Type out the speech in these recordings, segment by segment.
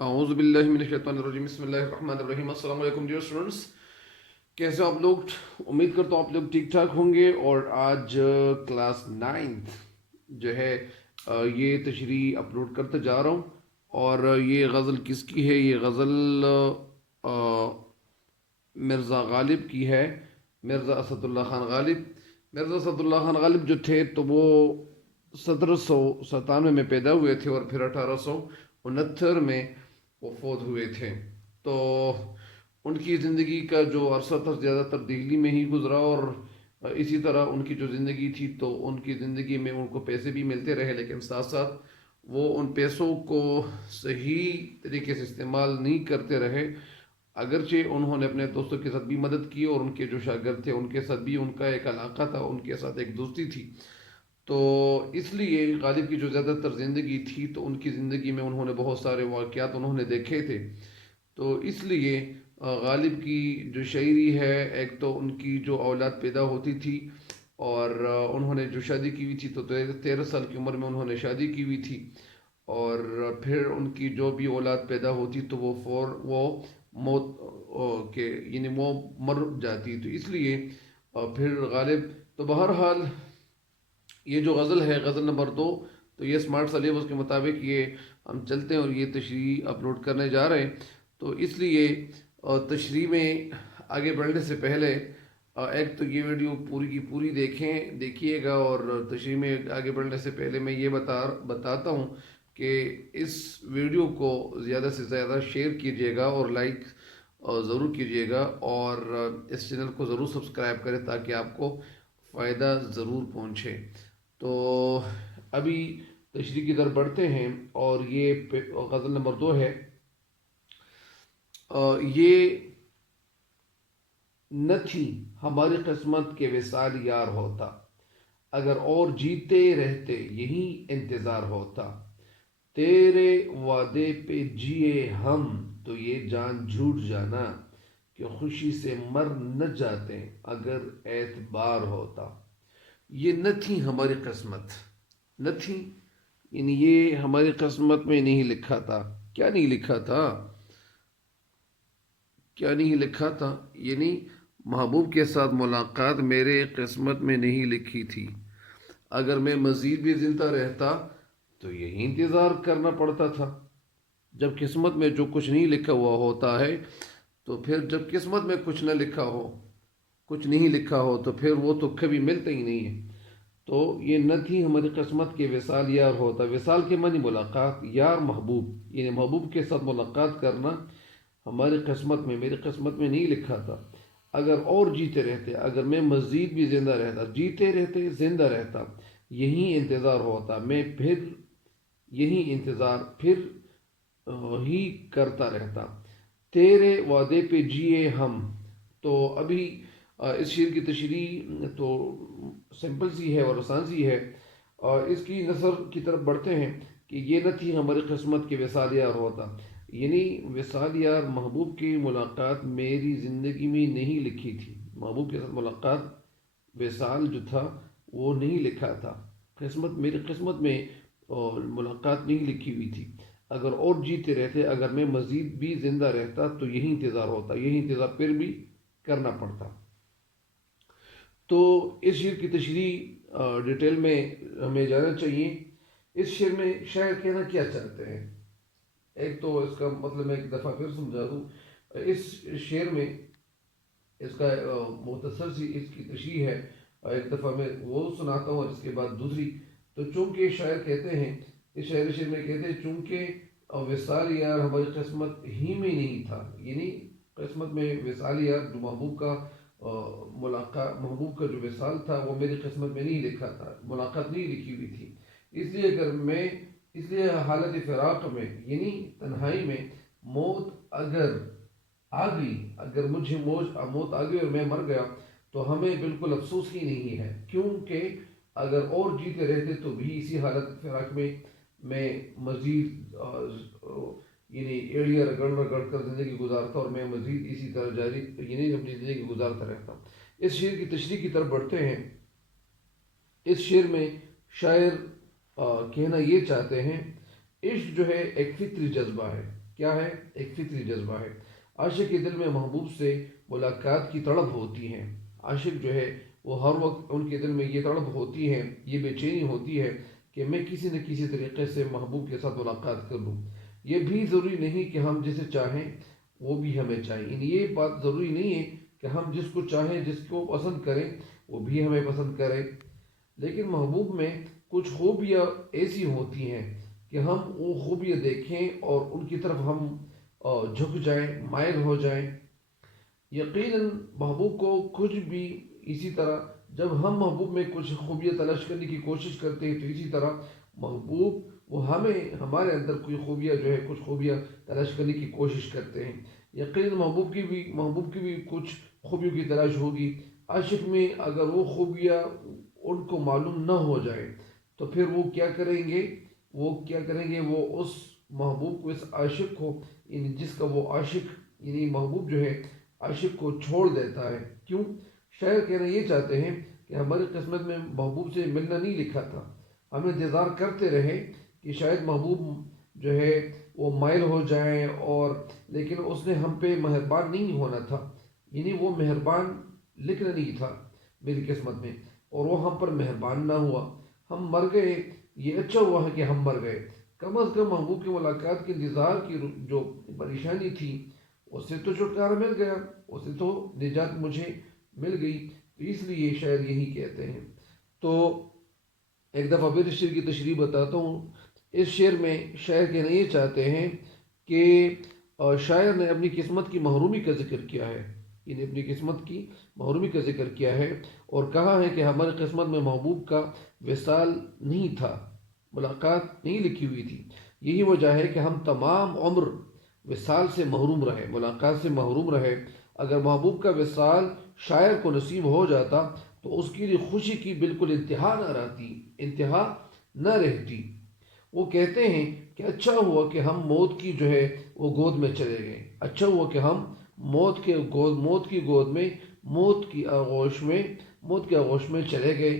اعوذ باللہ من الشیطان الرجیم بسم اللہ الرحمن الرحیم السلام علیکم ڈیئر اسٹوڈنٹس. کیسے آپ لوگ؟ امید کرتا ہوں آپ لوگ ٹھیک ٹھاک ہوں گے. اور آج کلاس نائنتھ جو ہے یہ تشریح اپلوڈ کرتے جا رہا ہوں. اور یہ غزل کس کی ہے؟ یہ غزل مرزا غالب کی ہے. مرزا اسد اللہ خان غالب. مرزا اسد اللہ خان غالب جو تھے تو وہ 1797 میں پیدا ہوئے تھے اور پھر 1869 میں وہ فوت ہوئے تھے. تو ان کی زندگی کا جو عرصہ تھا زیادہ تر دہلی میں ہی گزرا. اور اسی طرح ان کی جو زندگی تھی تو ان کی زندگی میں ان کو پیسے بھی ملتے رہے، لیکن ساتھ ساتھ وہ ان پیسوں کو صحیح طریقے سے استعمال نہیں کرتے رہے. اگرچہ انہوں نے اپنے دوستوں کے ساتھ بھی مدد کی اور ان کے جو شاگرد تھے ان کے ساتھ بھی ان کا ایک علاقہ تھا، ان کے ساتھ ایک دوستی تھی. تو اس لیے غالب کی جو زیادہ تر زندگی تھی تو ان کی زندگی میں انہوں نے بہت سارے واقعات انہوں نے دیکھے تھے. تو اس لیے غالب کی جو شاعری ہے، ایک تو ان کی جو اولاد پیدا ہوتی تھی اور انہوں نے جو شادی کی ہوئی تھی تو 13 سال کی عمر میں انہوں نے شادی کی ہوئی تھی. اور پھر ان کی جو بھی اولاد پیدا ہوتی تو وہ موت کے یعنی وہ مر جاتی. تو اس لیے پھر غالب تو بہرحال یہ جو غزل ہے غزل نمبر 2، تو یہ اسمارٹ سلیبس کے مطابق یہ ہم چلتے ہیں اور یہ تشریح اپلوڈ کرنے جا رہے ہیں. تو اس لیے تشریح میں آگے بڑھنے سے پہلے ایک تو یہ ویڈیو پوری کی پوری دیکھیے گا. اور تشریح میں آگے بڑھنے سے پہلے میں یہ بتاتا ہوں کہ اس ویڈیو کو زیادہ سے زیادہ شیئر کیجیے گا اور لائک ضرور کیجیے گا. اور اس چینل کو ضرور سبسکرائب کریں تاکہ آپ کو فائدہ ضرور پہنچے. تو ابھی تشریح کی طرف بڑھتے ہیں اور یہ غزل نمبر 2 ہے. یہ نہ تھی ہماری قسمت کے وصال یار ہوتا، اگر اور جیتے رہتے یہی انتظار ہوتا. تیرے وعدے پہ جیے ہم تو یہ جان جھوٹ جانا، کہ خوشی سے مر نہ جاتے اگر اعتبار ہوتا. یہ نہ تھی ہماری قسمت. نہ تھی یعنی یہ ہماری قسمت میں نہیں لکھا تھا. کیا نہیں لکھا تھا؟ کیا نہیں لکھا تھا یعنی محبوب کے ساتھ ملاقات میرے قسمت میں نہیں لکھی تھی. اگر میں مزید بھی زندہ رہتا تو یہی انتظار کرنا پڑتا تھا. جب قسمت میں جو کچھ نہیں لکھا ہوا ہوتا ہے تو پھر جب قسمت میں کچھ نہ لکھا ہو، کچھ نہیں لکھا ہو تو پھر وہ تو کبھی ملتا ہی نہیں ہے. تو یہ نہ تھی ہماری قسمت کے وصال یار ہوتا. وصال کے معنی ملاقات، یار محبوب یعنی محبوب کے ساتھ ملاقات کرنا ہماری قسمت میں میری قسمت میں نہیں لکھا تھا. اگر اور جیتے رہتے، اگر میں مزید بھی زندہ رہتا، جیتے رہتے زندہ رہتا یہی انتظار ہوتا، میں پھر یہی انتظار پھر ہی کرتا رہتا. تیرے وعدے پہ جیے ہم. تو ابھی اس شعر کی تشریح تو سمپل سی ہے اور آسان سی ہے. اور اس کی نثر کی طرف بڑھتے ہیں کہ یہ نہ تھی ہماری قسمت کے وصال یار ہوتا، یعنی وصال یار محبوب کی ملاقات میری زندگی میں نہیں لکھی تھی. محبوب کے ساتھ ملاقات وصال جو تھا وہ نہیں لکھا تھا. قسمت میری قسمت میں اور ملاقات نہیں لکھی ہوئی تھی. اگر اور جیتے رہتے، اگر میں مزید بھی زندہ رہتا تو یہی انتظار ہوتا، یہی انتظار پھر بھی کرنا پڑتا. تو اس شعر کی تشریح ڈیٹیل میں ہمیں جانا چاہیے. اس شعر میں شاعر کہنا کیا چاہتے ہیں؟ ایک تو اس کا مطلب میں ایک دفعہ پھر سمجھا دوں. اس شعر میں اس کا مختصر سی اس کی تشریح ہے. ایک دفعہ میں وہ سناتا ہوں اور اس کے بعد دوسری. تو چونکہ شاعر کہتے ہیں، اس شعر میں کہتے ہیں چونکہ وصال یار ہماری قسمت ہی میں نہیں تھا، یعنی قسمت میں وصال یار جو محبوب کا ملاقات، محبوب کا جو وصال تھا وہ میری قسمت میں نہیں لکھا تھا، ملاقات نہیں لکھی ہوئی تھی. اس لیے اس لیے حالت فراق میں یعنی تنہائی میں موت اگر آ گئی، اگر مجھے موت آ گئی اور میں مر گیا تو ہمیں بالکل افسوس ہی نہیں ہے، کیونکہ اگر اور جیتے رہتے تو بھی اسی حالت فراق میں مزید یعنی ایڑیاں رگڑ رگڑ کر زندگی گزارتا اور میں مزید اسی طرح جاری یعنی اپنی زندگی گزارتا رہتا. اس شعر کی تشریح کی طرف بڑھتے ہیں. اس شعر میں شاعر کہنا یہ چاہتے ہیں عشق جو ہے ایک فطری جذبہ ہے. کیا ہے؟ ایک فطری جذبہ ہے۔ عاشق کے دل میں محبوب سے ملاقات کی طلب ہوتی ہے۔ عاشق جو ہے وہ ہر وقت ان کے دل میں یہ طلب ہوتی ہے، یہ بے چینی ہوتی ہے کہ میں کسی نہ کسی طریقے سے محبوب کے ساتھ ملاقات کر لوں۔ یہ بھی ضروری نہیں کہ ہم جسے چاہیں وہ بھی ہمیں چاہیں، یعنی یہ بات ضروری نہیں ہے کہ ہم جس کو چاہیں، جس کو پسند کریں وہ بھی ہمیں پسند کرے، لیکن محبوب میں کچھ خوبیاں ایسی ہوتی ہیں کہ ہم وہ خوبیاں دیکھیں اور ان کی طرف ہم جھک جائیں، مائل ہو جائیں۔ یقیناً محبوب کو کچھ بھی اسی طرح جب ہم محبوب میں کچھ خوبیاں تلاش کرنے کی کوشش کرتے ہیں تو اسی طرح محبوب وہ ہمیں ہمارے اندر کوئی خوبیاں جو ہے کچھ خوبیاں تلاش کرنے کی کوشش کرتے ہیں۔ یقیناً محبوب کی بھی کچھ خوبیوں کی تلاش ہوگی۔ عاشق میں اگر وہ خوبیاں ان کو معلوم نہ ہو جائے تو پھر وہ کیا کریں گے؟ وہ اس محبوب کو، اس عاشق کو، یعنی جس کا وہ عاشق یعنی محبوب جو ہے عاشق کو چھوڑ دیتا ہے۔ کیوں؟ شاعر کہنا یہ چاہتے ہیں کہ ہماری قسمت میں محبوب سے ملنا نہیں لکھا تھا، ہم انتظار کرتے رہے کہ شاید محبوب جو ہے وہ مائل ہو جائیں، اور لیکن اس نے ہم پہ مہربان نہیں ہونا تھا، یعنی وہ مہربان لکھنا نہیں تھا میری قسمت میں، اور وہ ہم پر مہربان نہ ہوا، ہم مر گئے۔ یہ اچھا ہوا ہے کہ ہم مر گئے، کم از کم محبوب کی ملاقات کے انتظار کی جو پریشانی تھی اس سے تو چھٹکارا مل گیا، اس سے تو نجات مجھے مل گئی۔ تو اس لیے شاعر یہی کہتے ہیں۔ تو ایک دفعہ پھر اس شعر کی تشریح بتاتا ہوں۔ اس شعر میں شاعر کہنا یہ چاہتے ہیں کہ شاعر نے اپنی قسمت کی محرومی کا ذکر کیا ہے، یعنی اپنی قسمت کی محرومی کا ذکر کیا ہے اور کہا ہے کہ ہماری قسمت میں محبوب کا وصال نہیں تھا، ملاقات نہیں لکھی ہوئی تھی۔ یہی وجہ ہے کہ ہم تمام عمر وصال سے محروم رہے، ملاقات سے محروم رہے۔ اگر محبوب کا وصال شاعر کو نصیب ہو جاتا تو اس کے لیے خوشی کی بالکل انتہا نہ رہتی۔ وہ کہتے ہیں کہ اچھا ہوا کہ ہم موت کی جو ہے وہ گود میں چلے گئے، اچھا ہوا کہ ہم موت کی گود میں، موت کی آغوش میں چلے گئے۔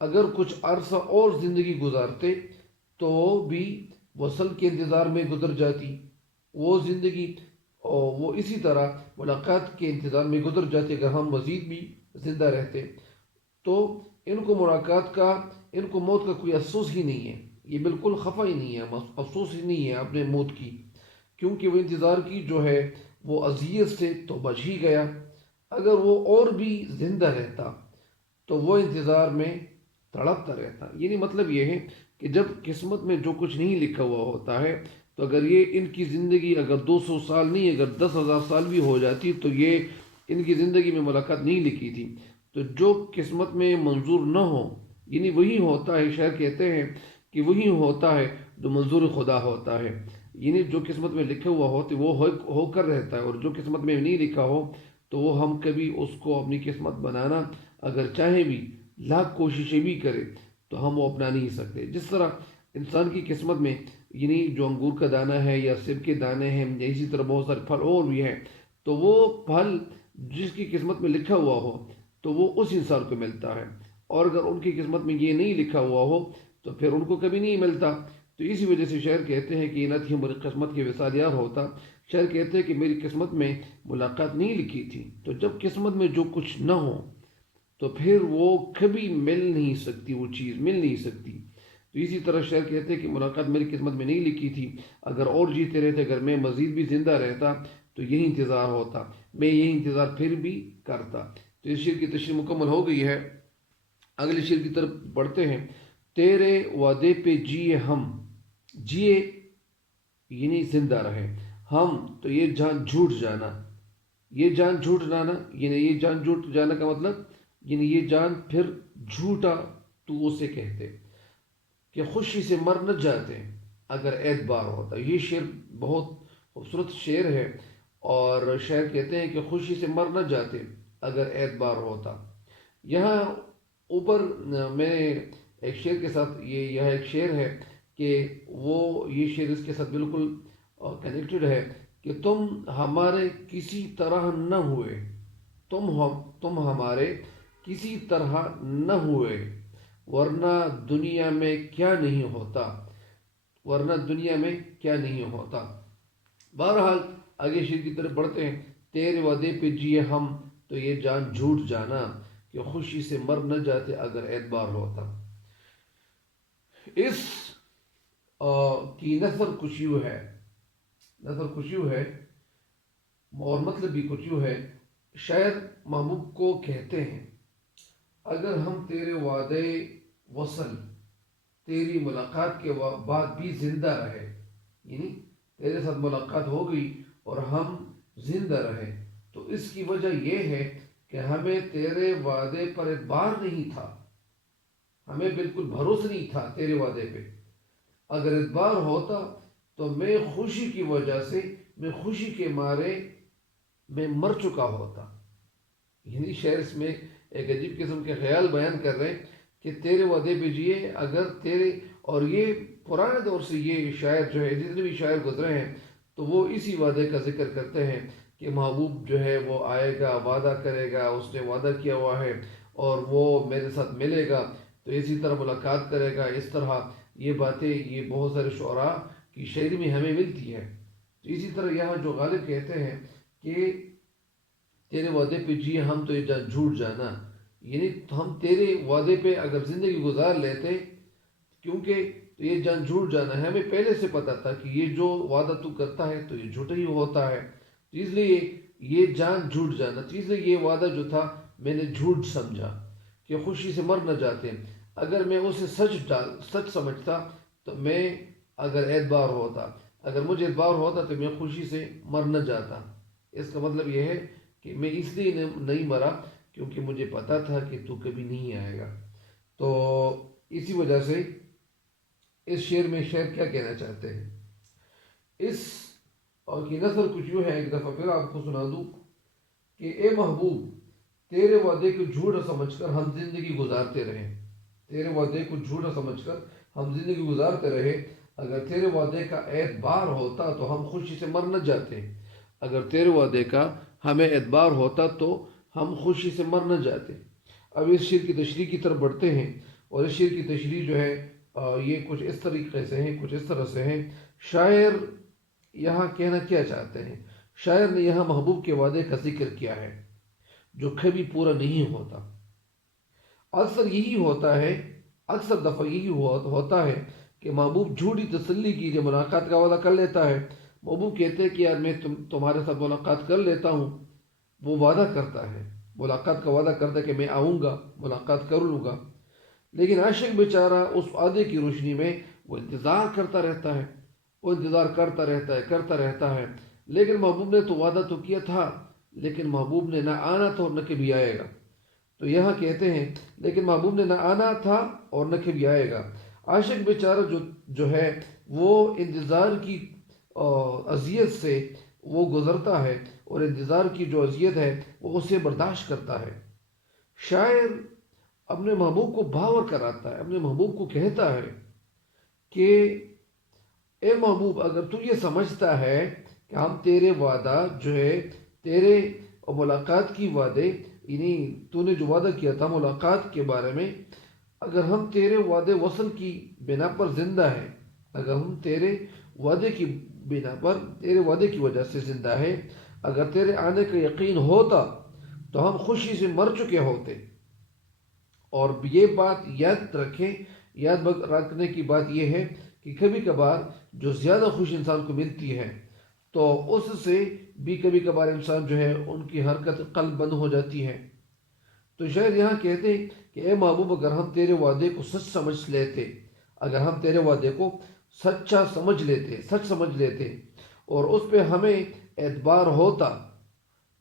اگر کچھ عرصہ اور زندگی گزارتے تو بھی وصل کے انتظار میں گزر جاتی، وہ زندگی اور وہ اسی طرح ملاقات کے انتظار میں گزر جاتی اگر ہم مزید بھی زندہ رہتے۔ تو ان کو موت کا کوئی افسوس ہی نہیں ہے، یہ بالکل خفا ہی نہیں ہے، افسوس ہی نہیں ہے اپنے موت کی، کیونکہ وہ انتظار کی جو ہے وہ اذیت سے تو بچ ہی گیا۔ اگر وہ اور بھی زندہ رہتا تو وہ انتظار میں تڑپتا رہتا۔ یعنی مطلب یہ ہے کہ جب قسمت میں جو کچھ نہیں لکھا ہوا ہوتا ہے تو اگر یہ ان کی زندگی اگر 200 سال نہیں، اگر 10,000 سال بھی ہو جاتی تو یہ ان کی زندگی میں ملاقات نہیں لکھی تھی۔ تو جو قسمت میں منظور نہ ہو، یعنی وہی ہوتا ہے، شاعر کہتے ہیں کہ وہی ہوتا ہے جو منظور خدا ہوتا ہے، یعنی جو قسمت میں لکھا ہوا ہوتا ہے وہ ہو کر رہتا ہے، اور جو قسمت میں نہیں لکھا ہو تو وہ ہم کبھی اس کو اپنی قسمت بنانا اگر چاہیں بھی، لاکھ کوششیں بھی کرے تو ہم وہ اپنا نہیں سکتے۔ جس طرح انسان کی قسمت میں یعنی جو انگور کا دانہ ہے یا سیب کے دانے ہیں یا اسی طرح بہت سارے پھل اور بھی ہیں، تو وہ پھل جس کی قسمت میں لکھا ہوا ہو تو وہ اس انسان کو ملتا ہے، اور اگر ان کی قسمت میں یہ نہیں لکھا ہوا ہو تو پھر ان کو کبھی نہیں ملتا۔ تو اسی وجہ سے شاعر کہتے ہیں کہ یہ نہ تھی میری قسمت کے وصال یار ہوتا۔ شاعر کہتے ہیں کہ میری قسمت میں ملاقات نہیں لکھی تھی، تو جب قسمت میں جو کچھ نہ ہو تو پھر وہ کبھی مل نہیں سکتی، وہ چیز مل نہیں سکتی۔ تو اسی طرح شاعر کہتے ہیں کہ ملاقات میری قسمت میں نہیں لکھی تھی، اگر اور جیتے رہتے، اگر میں مزید بھی زندہ رہتا تو یہی انتظار ہوتا، میں یہی انتظار پھر بھی کرتا۔ تو اس شعر کی تشریح مکمل ہو گئی ہے۔ اگلے شعر کی طرف بڑھتے ہیں۔ تیرے وعدے پہ جیے یعنی زندہ رہے، ہم تو یہ جان جھوٹ جانا، یہ جان جھوٹ جانا یعنی یہ جان جھوٹ جانا کا مطلب یعنی یہ جان پھر جھوٹا تو اسے کہتے کہ خوشی سے مر نہ جاتے اگر اعتبار ہوتا۔ یہ شعر بہت خوبصورت شعر ہے، اور شاعر کہتے ہیں کہ خوشی سے مر نہ جاتے اگر اعتبار ہوتا۔ یہاں اوپر میں ایک شعر کے ساتھ یہ ایک شعر ہے کہ یہ شعر اس کے ساتھ بالکل کنیکٹڈ ہے کہ تم ہمارے کسی طرح نہ ہوئے، تم ہمارے کسی طرح نہ ہوئے، ورنہ دنیا میں کیا نہیں ہوتا، بہرحال آگے شیر کی طرف بڑھتے ہیں. تیرے وعدے پہ جیے ہم تو یہ جان جھوٹ جانا کہ خوشی سے مر نہ جاتے اگر اعتبار ہوتا. اس کی نثر کچھ یوں ہے، اور مطلب بھی کچھ یوں ہے. شاعر محبوب کو کہتے ہیں اگر ہم تیرے وعدے وصل تیری ملاقات کے بعد بھی زندہ رہے، یعنی تیرے ساتھ ملاقات ہو گئی اور ہم زندہ رہے، تو اس کی وجہ یہ ہے کہ ہمیں تیرے وعدے پر اعتبار نہیں تھا، ہمیں بالکل بھروسہ نہیں تھا تیرے وعدے پہ. اگر اعتبار ہوتا تو میں خوشی کی وجہ سے، میں خوشی کے مارے میں مر چکا ہوتا. یعنی شعر اس میں ایک عجیب قسم کے خیال بیان کر رہے ہیں کہ تیرے وعدے پہ جیے اگر تیرے. اور یہ پرانے دور سے یہ شاعر جو ہے، جتنے بھی شاعر گزرے ہیں تو وہ اسی وعدے کا ذکر کرتے ہیں کہ محبوب جو ہے وہ آئے گا، وعدہ کرے گا، اس نے وعدہ کیا ہوا ہے اور وہ میرے ساتھ ملے گا تو اسی طرح ملاقات کرے گا. اس طرح یہ باتیں یہ بہت سارے شعراء کی شاعری میں ہمیں ملتی ہے. تو اسی طرح یہاں جو غالب کہتے ہیں کہ تیرے وعدے پہ جیے ہم تو یہ جھوٹ جانا، یعنی ہم تیرے وعدے پہ اگر زندگی گزار لیتے، کیونکہ تو یہ جان جھوٹ جانا ہے. ہمیں پہلے سے پتا تھا کہ یہ جو وعدہ تو کرتا ہے تو یہ جھوٹا ہی ہوتا ہے، تو اس لیے یہ جان جھوٹ جانا، تو اس لیے یہ وعدہ جو تھا میں نے جھوٹ سمجھا کہ خوشی سے مر نہ جاتے. اگر میں اسے سچ سمجھتا تو میں اگر اعتبار ہوتا، اگر مجھے اعتبار ہوتا تو میں خوشی سے مر نہ جاتا. اس کا مطلب یہ ہے کہ میں اس لیے نہیں مرا کیونکہ مجھے پتا تھا کہ تو کبھی نہیں آئے گا. تو اسی وجہ سے اس شعر میں شاعر کیا کہنا چاہتے ہیں، اس کی نثر کچھ یوں ہے. ایک دفعہ پھر آپ کو سنا دوں کہ اے محبوب تیرے وعدے کو جھوٹا سمجھ کر ہم زندگی گزارتے رہے. تیرے وعدے کو جھوٹا سمجھ کر ہم زندگی گزارتے رہے. اگر تیرے وعدے کا اعتبار ہوتا تو ہم خوشی سے مر نہ جاتے. اگر تیرے وعدے کا ہمیں اعتبار ہوتا تو ہم خوشی سے مر نہ جاتے. اب اس شعر کی تشریح کی طرف بڑھتے ہیں، اور اس شعر کی تشریح جو ہے یہ کچھ اس طریقے سے ہیں، کچھ اس طرح سے ہیں. شاعر یہاں کہنا کیا چاہتے ہیں؟ شاعر نے یہاں محبوب کے وعدے کا ذکر کیا ہے جو کبھی پورا نہیں ہوتا. اکثر یہی ہوتا ہے، اکثر دفعہ یہی ہوتا ہے کہ محبوب جھوٹی تسلی کی جو ملاقات کا وعدہ کر لیتا ہے. محبوب کہتے ہیں کہ یار میں تمہارے ساتھ ملاقات کر لیتا ہوں، وہ وعدہ کرتا ہے، ملاقات کا وعدہ کرتا ہے کہ میں آؤں گا، ملاقات کر لوں گا. لیکن عاشق بیچارہ اس وعدے کی روشنی میں وہ انتظار کرتا رہتا ہے، وہ انتظار کرتا رہتا ہے. لیکن محبوب نے تو وعدہ تو کیا تھا، لیکن محبوب نے نہ آنا تھا اور نہ کبھی آئے گا. تو یہاں کہتے ہیں لیکن محبوب نے نہ آنا تھا اور نہ کبھی آئے گا. عاشق بیچارہ جو ہے وہ انتظار کی اذیت سے وہ گزرتا ہے، اور انتظار کی جو اذیت ہے وہ اسے برداشت کرتا ہے. شاعر اپنے محبوب کو باور کراتا ہے، اپنے محبوب کو کہتا ہے کہ اے محبوب اگر تو یہ سمجھتا ہے کہ ہم تیرے وعدہ جو ہے، تیرے ملاقات کی وعدے، یعنی تو نے جو وعدہ کیا تھا ملاقات کے بارے میں، اگر ہم تیرے وعدے وصل کی بنا پر زندہ ہیں، اگر ہم تیرے وعدے کی بنا پر، تیرے وعدے کی وجہ سے زندہ ہے، اگر تیرے آنے کا یقین ہوتا تو ہم خوشی سے مر چکے ہوتے. اور یہ بات یاد رکھیں، یاد رکھنے کی بات یہ ہے کہ کبھی کبھار جو زیادہ خوشی انسان کو ملتی ہے تو اس سے بھی کبھی کبھار انسان جو ہے ان کی حرکت قلب بند ہو جاتی ہے. تو شاید یہاں کہتے ہیں کہ اے محبوب اگر ہم تیرے وعدے کو سچ سمجھ لیتے، اگر ہم تیرے وعدے کو سچ سمجھ لیتے اور اس پہ ہمیں اعتبار ہوتا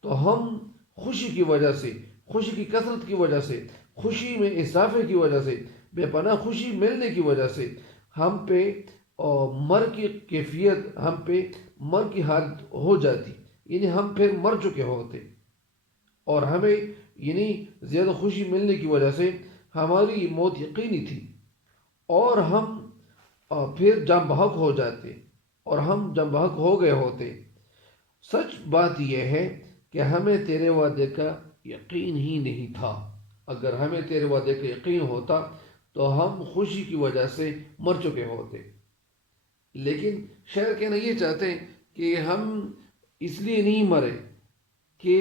تو ہم خوشی کی وجہ سے، خوشی کی کثرت کی وجہ سے، خوشی میں اضافے کی وجہ سے، بے پناہ خوشی ملنے کی وجہ سے ہم پہ مر کی کیفیت، ہم پہ مر کی حالت ہو جاتی، یعنی ہم پھر مر چکے ہوتے. اور ہمیں یعنی زیادہ خوشی ملنے کی وجہ سے ہماری موت یقینی تھی، اور ہم پھر جاں بحق ہو جاتے، اور ہم جاں بحق ہو گئے ہوتے. سچ بات یہ ہے کہ ہمیں تیرے وعدے کا یقین ہی نہیں تھا. اگر ہمیں تیرے وعدے کا یقین ہوتا تو ہم خوشی کی وجہ سے مر چکے ہوتے. لیکن شاعر کہنا یہ چاہتے ہیں کہ ہم اس لیے نہیں مرے کہ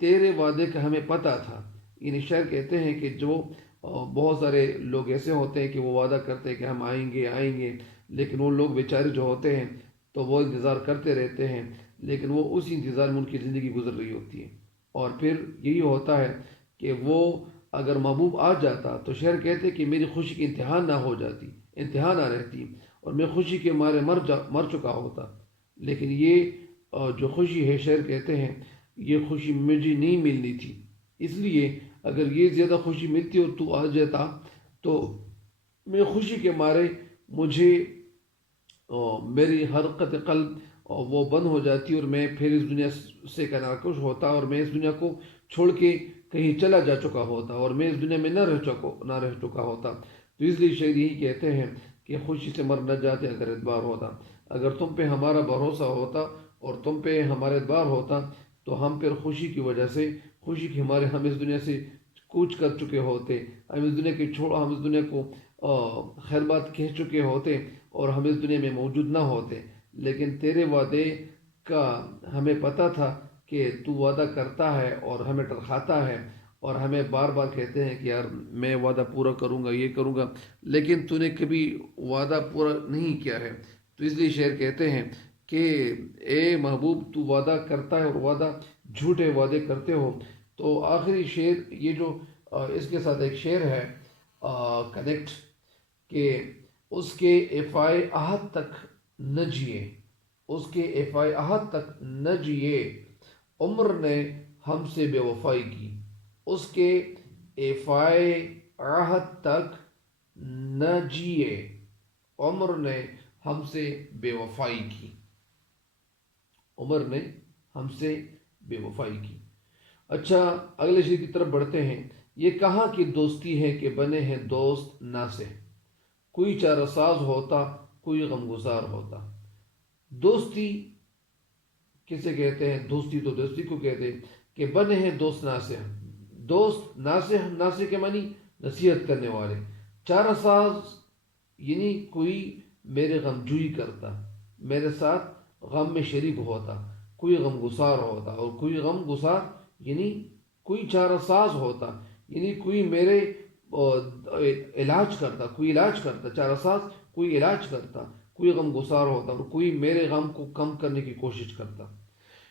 تیرے وعدے کا ہمیں پتہ تھا. یعنی شاعر کہتے ہیں کہ جو بہت سارے لوگ ایسے ہوتے ہیں کہ وہ وعدہ کرتے ہیں کہ ہم آئیں گے آئیں گے، لیکن وہ لوگ بیچارے جو ہوتے ہیں تو وہ انتظار کرتے رہتے ہیں، لیکن وہ اسی انتظار میں ان کی زندگی گزر رہی ہوتی ہے. اور پھر یہی ہوتا ہے کہ وہ اگر محبوب آ جاتا تو شاعر کہتے کہ میری خوشی کی انتہا نہ ہو جاتی، انتہا نہ رہتی، اور میں خوشی کے مارے مر چکا ہوتا. لیکن یہ جو خوشی ہے، شاعر کہتے ہیں یہ خوشی مجھے نہیں ملنی تھی. اس لیے اگر یہ زیادہ خوشی ملتی اور تو آ جاتا تو میں خوشی کے مارے مجھے میری حرکت قلب وہ بند ہو جاتی، اور میں پھر اس دنیا سے کنارکش ہوتا، اور میں اس دنیا کو چھوڑ کے کہیں چلا جا چکا ہوتا، اور میں اس دنیا میں نہ رہ چکا ہوتا. تو اس لیے شاعر یہی کہتے ہیں کہ خوشی سے مر نہ جاتے اگر اعتبار ہوتا. اگر تم پہ ہمارا بھروسہ ہوتا اور تم پہ ہمارا اعتبار ہوتا تو ہم پھر خوشی کی وجہ سے، خوشی کی ہمارے، ہم اس دنیا سے کوچ کر چکے ہوتے، ہم اس دنیا کے ہم اس دنیا کو خیر بات کہہ چکے ہوتے، اور ہم اس دنیا میں موجود نہ ہوتے. لیکن تیرے وعدے کا ہمیں پتہ تھا کہ تو وعدہ کرتا ہے اور ہمیں ٹرکھاتا ہے، اور ہمیں بار بار کہتے ہیں کہ یار میں وعدہ پورا کروں گا، یہ کروں گا، لیکن تو نے کبھی وعدہ پورا نہیں کیا ہے. تو اس لیے شاعر کہتے ہیں کہ اے محبوب تو وعدہ کرتا ہے اور وعدہ جھوٹے وعدے کرتے ہو. تو آخری شعر یہ جو اس کے ساتھ ایک شعر ہے کنیکٹ، کہ اس کے ایفائے عہد تک نہ جیے، اس کے ایفائے عہد تک نہ جیے، عمر نے ہم سے بے وفائی کی. اس کے ایفائے عہد تک نہ جیے، عمر نے ہم سے بے وفائی کی، عمر نے ہم سے بے وفائی کی. اچھا، اگلے شعر کی طرف بڑھتے ہیں. یہ کہاں کی دوستی ہے کہ بنے ہیں دوست ناصح، کوئی چارہ ساز ہوتا کوئی غمگسار ہوتا. دوستی کسے کہتے ہیں؟ دوستی تو دوستی کو کہتے ہیں کہ بنے ہیں دوست ناصح. دوست ناصح، ناصح کے معنی نصیحت کرنے والے. چارہ ساز یعنی کوئی میرے غم جوئی کرتا، میرے ساتھ غم میں شریک ہوتا. کوئی غم گسار ہوتا، اور کوئی غم گسار یعنی کوئی چارہ ساز ہوتا، یعنی کوئی میرے علاج کرتا، کوئی علاج کرتا. چارہ ساز کوئی علاج کرتا، کوئی غم گسار ہوتا، اور کوئی میرے غم کو کم کرنے کی کوشش کرتا.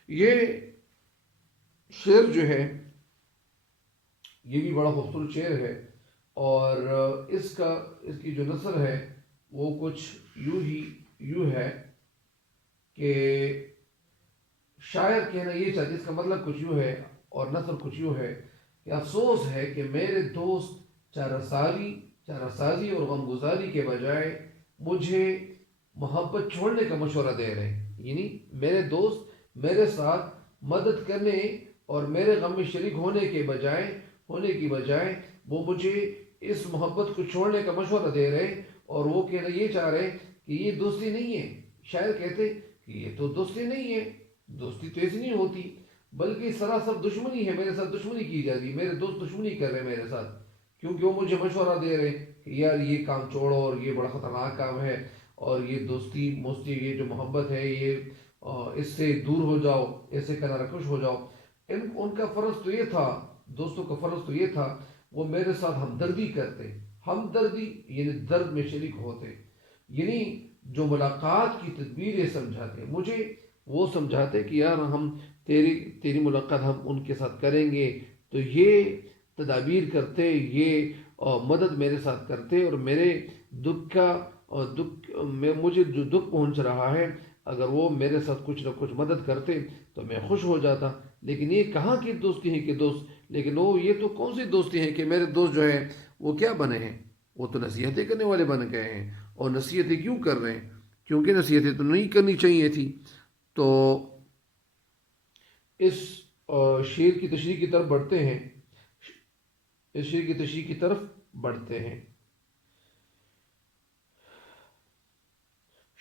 یہ شعر جو ہے یہ بھی بڑا خوبصورت شعر ہے، اور اس کی جو نثر ہے وہ کچھ یوں ہے کہ شاعر کہنا یہ چاہتے، اس کا مطلب کچھ یوں ہے اور نثر کچھ یوں ہے کہ افسوس ہے کہ میرے دوست چارہ سازی اور غمگساری کے بجائے مجھے محبت چھوڑنے کا مشورہ دے رہے ہیں. یعنی میرے دوست میرے ساتھ مدد کرنے اور میرے غم میں شریک ہونے کی بجائے وہ مجھے اس محبت کو چھوڑنے کا مشورہ دے رہے، اور وہ کہنا یہ چاہ رہے کہ یہ دوستی نہیں ہے. شاعر کہتے کہ یہ تو دوستی نہیں ہے، دوستی تو ایسی نہیں ہوتی، بلکہ سراسر دشمنی ہے. میرے ساتھ دشمنی کی جا رہی ہے، میرے دوست دشمنی کر رہے ہیں میرے ساتھ، کیونکہ وہ مجھے مشورہ دے رہے کہ یار یہ کام چھوڑو، اور یہ بڑا خطرناک کام ہے، اور یہ دوستی یہ جو محبت ہے یہ اس سے دور ہو جاؤ، ایسے کنارہ کش ہو جاؤ. ان کا فرض تو یہ تھا، دوستوں کا فرض تو یہ تھا وہ میرے ساتھ ہمدردی کرتے. ہمدردی یعنی درد میں شریک ہوتے، یعنی جو ملاقات کی تدبیریں سمجھاتے مجھے، وہ سمجھاتے کہ یار ہم تیری ملاقات ہم ان کے ساتھ کریں گے. تو یہ تدابیر کرتے، یہ مدد میرے ساتھ کرتے، اور میرے مجھے جو دکھ پہنچ رہا ہے اگر وہ میرے ساتھ کچھ نہ کچھ مدد کرتے تو میں خوش ہو جاتا. لیکن یہ کہاں کی دوستی ہے کہ لیکن وہ یہ تو کون سی دوستی ہے کہ میرے دوست جو ہے وہ کیا بنے ہیں؟ وہ تو نصیحتیں کرنے والے بن گئے ہیں. اور نصیحتیں کیوں کر رہے ہیں؟ کیونکہ نصیحتیں تو نہیں کرنی چاہیے تھی. تو اس شعر کی تشریح کی طرف بڑھتے ہیں. اس شعر کی تشریح کی طرف بڑھتے ہیں.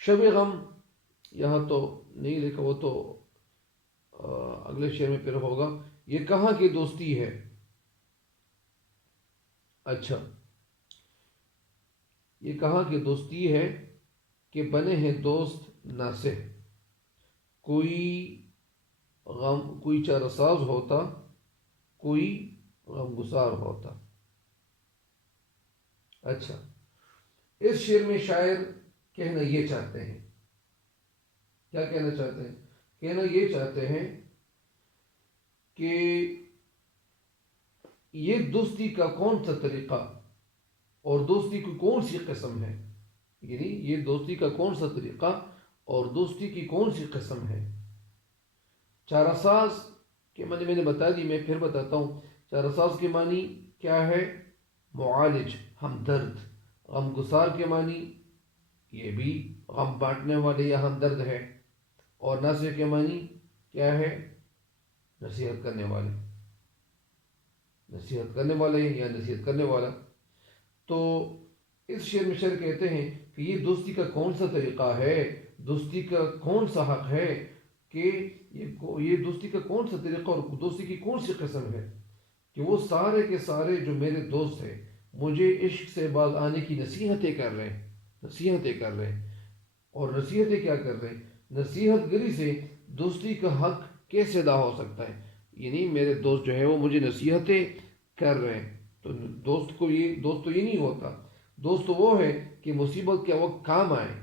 شب غم یہاں تو نہیں لکھا، وہ تو اگلے شعر میں پھر ہوگا. یہ کہاں کی دوستی ہے؟ اچھا، یہ کہاں کی دوستی ہے کہ بنے ہیں دوست ناصح، کوئی کوئی چارہ ساز ہوتا، کوئی غم گسار ہوتا۔ اچھا، اس شعر میں شاعر کہنا یہ چاہتے ہیں، کیا کہنا چاہتے ہیں؟ کہنا یہ چاہتے ہیں کہ یہ دوستی کا کون سا طریقہ اور دوستی کی کون سی قسم ہے، یعنی یہ دوستی کا کون سا طریقہ اور دوستی کی کون سی قسم ہے۔ چارہ ساز کے معنی میں نے بتا دی، میں پھر بتاتا ہوں۔ چارہ ساز کے معنی کیا ہے؟ معالج، ہمدرد۔ غم گسار کے معنی یہ بھی غم بانٹنے والے یا ہمدرد ہے۔ اور ناصح کے معنی کیا ہے؟ نصیحت کرنے والے، نصیحت کرنے والے یا نصیحت کرنے والا۔ تو اس شعر میں شاعر کہتے ہیں کہ یہ دوستی کا کون سا طریقہ ہے، دوستی کا کون سا حق ہے، کہ یہ دوستی کا کون سا طریقہ اور دوستی کی کون سی قسم ہے کہ وہ سارے کے سارے جو میرے دوست ہیں مجھے عشق سے باز آنے کی نصیحتیں کر رہے ہیں، نصیحتیں کر رہے ہیں۔ اور نصیحتیں کیا کر رہے ہیں؟ نصیحت گری سے دوستی کا حق کیسے ادا ہو سکتا ہے؟ یعنی میرے دوست جو ہے وہ مجھے نصیحتیں کر رہے ہیں، تو دوست تو یہ نہیں ہوتا۔ دوست تو وہ ہے کہ مصیبت کے وقت کام آئے،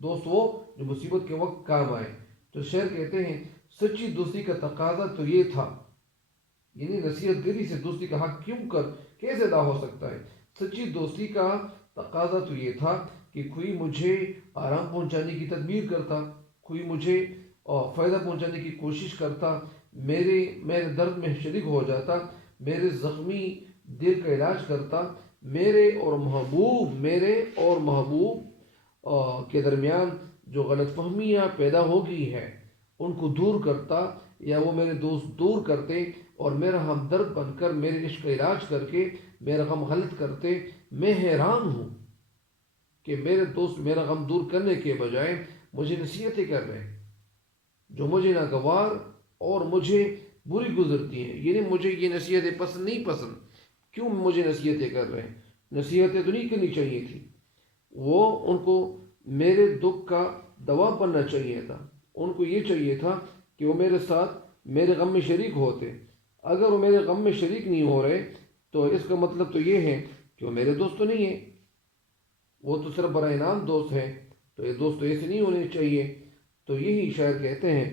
دوست وہ جو مصیبت کے وقت کام آئے۔ تو شعر کہتے ہیں سچی دوستی کا تقاضا تو یہ تھا، یعنی نصیحت گری سے دوستی کا حق کیسے ادا ہو سکتا ہے؟ سچی دوستی کا تقاضا تو یہ تھا کہ کوئی مجھے آرام پہنچانے کی تدبیر کرتا، کوئی مجھے فائدہ پہنچانے کی کوشش کرتا، میرے درد میں شریک ہو جاتا، میرے زخمی دل کا علاج کرتا، میرے اور محبوب کے درمیان جو غلط فہمیاں پیدا ہو گئی ہے ان کو دور کرتا، یا وہ میرے دوست دور کرتے اور میرا ہمدرد بن کر میرے عشق کا علاج کر کے میرا غم غلط کرتے۔ میں حیران ہوں کہ میرے دوست میرا غم دور کرنے کے بجائے مجھے نصیحتیں کر رہے ہیں جو مجھے ناگوار اور مجھے بری گزرتی ہیں، یعنی مجھے یہ نصیحتیں پسند کیوں مجھے نصیحتیں کر رہے ہیں؟ نصیحتیں تو نہیں کرنی چاہیے تھی، وہ ان کو میرے دکھ کا دوا بننا چاہیے تھا، ان کو یہ چاہیے تھا کہ وہ میرے ساتھ میرے غم میں شریک ہوتے۔ اگر وہ میرے غم میں شریک نہیں ہو رہے تو اس کا مطلب تو یہ ہے کہ وہ میرے دوست تو نہیں ہیں، وہ تو صرف برائے نام دوست ہیں، تو یہ دوست تو ایسے نہیں ہونے چاہیے۔ تو یہی شاعر کہتے ہیں۔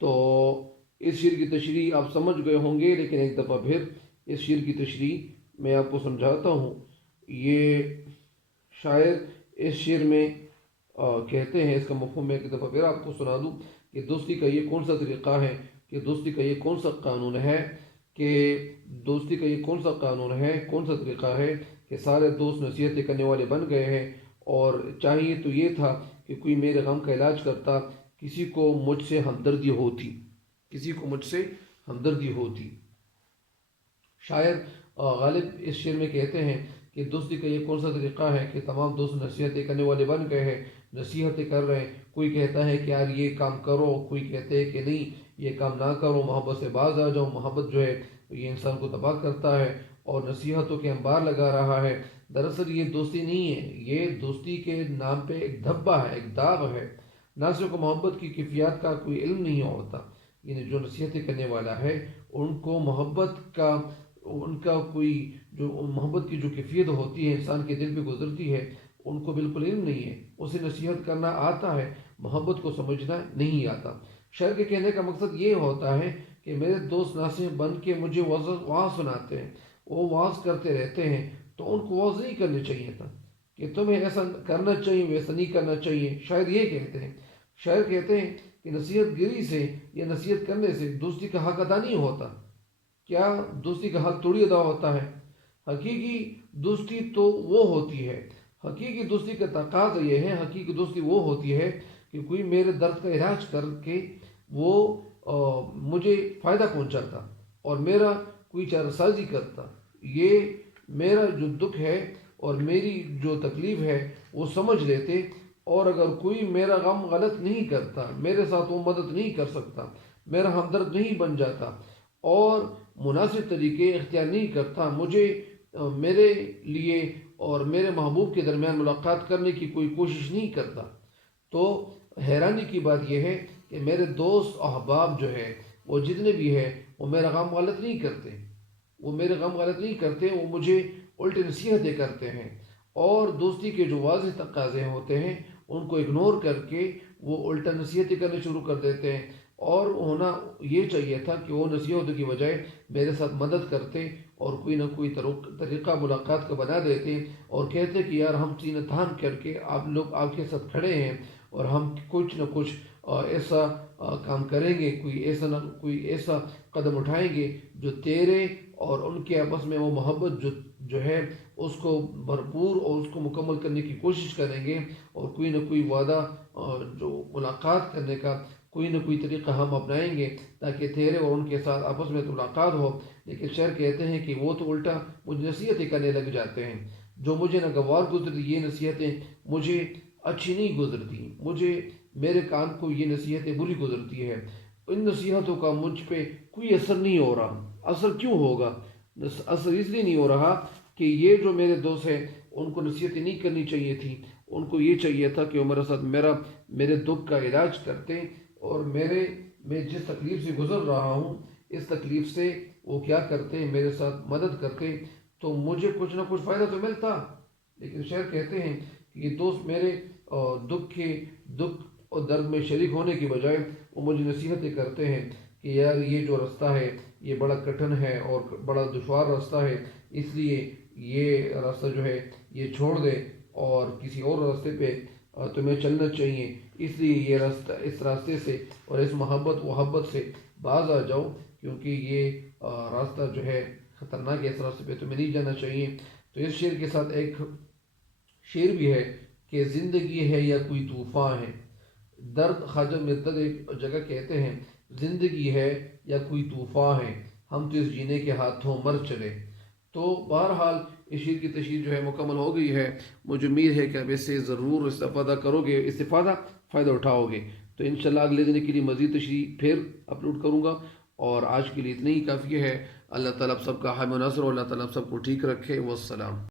تو اس شعر کی تشریح آپ سمجھ گئے ہوں گے، لیکن ایک دفعہ پھر اس شعر کی تشریح میں آپ کو سمجھاتا ہوں۔ یہ شاعر اس شعر میں کہتے ہیں، اس کا مفہوم میں ایک دفعہ پھر آپ کو سنا دوں کہ دوستی کا یہ کون سا طریقہ ہے، کہ دوستی کا یہ کون سا قانون ہے، کہ دوستی کا یہ کون سا قانون ہے، کون سا طریقہ ہے کہ سارے دوست نصیحتیں کرنے والے بن گئے ہیں۔ اور چاہیے تو یہ تھا کہ کوئی میرے غم کا علاج کرتا، کسی کو مجھ سے ہمدردی ہوتی۔ شاعر غالب اس شعر میں کہتے ہیں کہ دوستی کا یہ کون سا طریقہ ہے کہ تمام دوست نصیحتیں کرنے والے بن گئے ہیں، نصیحتیں کر رہے ہیں۔ کوئی کہتا ہے کہ یار یہ کام کرو، کوئی کہتے ہیں کہ نہیں یہ کام نہ کرو، محبت سے باز آ جاؤ۔ محبت جو ہے یہ انسان کو تباہ کرتا ہے اور نصیحتوں کے انبار لگا رہا ہے۔ دراصل یہ دوستی نہیں ہے، یہ دوستی کے نام پہ ایک دھبا ہے، ایک داغ ہے۔ ناصحوں کو محبت کی کیفیات کا کوئی علم نہیں ہوتا، یعنی جو نصیحتیں کرنے والا ہے ان کو محبت کی جو کیفیت ہوتی ہے انسان کے دل پہ گزرتی ہے ان کو بالکل علم نہیں ہے۔ اسے نصیحت کرنا آتا ہے، محبت کو سمجھنا نہیں آتا۔ شاعر کے کہنے کا مقصد یہ ہوتا ہے کہ میرے دوست ناصح بن کے مجھے وعظ سناتے ہیں، وہ وعظ کرتے رہتے ہیں، تو ان کو وعظ نہیں کرنے چاہیے تھا کہ تمہیں ایسا کرنا چاہیے، ویسا نہیں کرنا چاہیے۔ شاعر یہ کہتے ہیں، شاعر کہتے ہیں کہ نصیحت گری سے یا نصیحت کرنے سے دوستی کا حق ادا نہیں ہوتا۔ کیا دوستی کا حق تھوڑی ادا ہوتا ہے؟ حقیقی دوستی تو وہ ہوتی ہے، حقیقی دوستی کا تقاضا یہ ہے، حقیقی دوستی وہ ہوتی ہے کہ کوئی میرے درد کا علاج کر کے وہ مجھے فائدہ پہنچاتا اور میرا کوئی چارہ سازی کرتا، یہ میرا جو دکھ ہے اور میری جو تکلیف ہے وہ سمجھ لیتے، اور اگر کوئی میرا غم غلط نہیں کرتا، میرے ساتھ وہ مدد نہیں کر سکتا، میرا ہمدرد نہیں بن جاتا اور مناسب طریقے اختیار نہیں کرتا، مجھے میرے لیے اور میرے محبوب کے درمیان ملاقات کرنے کی کوئی کوشش نہیں کرتا، تو حیرانی کی بات یہ ہے کہ میرے دوست احباب جو ہے وہ جتنے بھی ہیں وہ میرا غم غلط نہیں کرتے، وہ میرے غم غلط نہیں کرتے، وہ مجھے الٹی نصیحتیں کرتے ہیں، اور دوستی کے جو واضح تقاضے ہوتے ہیں ان کو اگنور کر کے وہ الٹا نصیحتیں کرنے شروع کر دیتے ہیں۔ اور ہونا یہ چاہیے تھا کہ وہ نصیحتوں کی بجائے میرے ساتھ مدد کرتے اور کوئی نہ کوئی طریقہ ملاقات کا بنا دیتے اور کہتے کہ یار ہم سینہ تان کر کے آپ لوگ آپ کے ساتھ کھڑے ہیں اور ہم کچھ نہ کچھ ایسا کام کریں گے، کوئی ایسا قدم اٹھائیں گے جو تیرے اور ان کے آپس میں وہ محبت جو ہے اس کو بھرپور اور اس کو مکمل کرنے کی کوشش کریں گے، اور کوئی نہ کوئی وعدہ جو ملاقات کرنے کا کوئی نہ کوئی طریقہ ہم اپنائیں گے تاکہ تیرے اور ان کے ساتھ آپس میں تو ملاقات ہو۔ لیکن شعر کہتے ہیں کہ وہ تو الٹا مجھے نصیحتیں کرنے لگ جاتے ہیں، جو مجھے ناگوار گزرتی یہ نصیحتیں مجھے اچھی نہیں گزرتی، میرے کان کو یہ نصیحتیں بری گزرتی ہے، ان نصیحتوں کا مجھ پہ کوئی اثر نہیں ہو رہا۔ اثر کیوں ہوگا؟ اثر اس لیے نہیں ہو رہا کہ یہ جو میرے دوست ہیں ان کو نصیحتیں نہیں کرنی چاہیے تھی، ان کو یہ چاہیے تھا کہ وہ میرے ساتھ میرے دکھ کا علاج کرتے، اور میں جس تکلیف سے گزر رہا ہوں اس تکلیف سے وہ کیا کرتے، میرے ساتھ مدد کرتے تو مجھے کچھ نہ کچھ فائدہ تو ملتا۔ لیکن شعر کہتے ہیں کہ یہ دوست میرے دکھ اور درد میں شریک ہونے کی بجائے وہ مجھے نصیحتیں کرتے ہیں کہ یار یہ جو راستہ ہے یہ بڑا کٹھن ہے اور بڑا دشوار راستہ ہے، اس لیے یہ راستہ جو ہے یہ چھوڑ دے اور کسی اور راستے پہ تمہیں چلنا چاہیے، اس لیے یہ راستہ اس راستے سے اور اس محبت سے باز آ جاؤ، کیونکہ یہ راستہ جو ہے خطرناک ہے، اس راستے پہ تمہیں نہیں جانا چاہیے۔ تو اس شعر کے ساتھ ایک شعر بھی ہے کہ زندگی ہے یا کوئی طوفان ہے، درد خواجہ مدد ایک جگہ کہتے ہیں زندگی ہے یا کوئی طوفان ہے، ہم تو اس جینے کے ہاتھوں مر چلے۔ تو بہرحال اس شعر کی تشریح جو ہے مکمل ہو گئی ہے، مجھے امید ہے کہ اب اس سے ضرور استفادہ کرو گے، فائدہ اٹھاؤ گے۔ تو انشاءاللہ اگلے دن کے لیے مزید تشریح پھر اپلوڈ کروں گا، اور آج کے لیے اتنا ہی کافی ہے۔ اللہ تعالیٰ آپ سب کا حامی و ناصر، اور اللہ تعالیٰ آپ سب کو ٹھیک رکھے۔ والسلام۔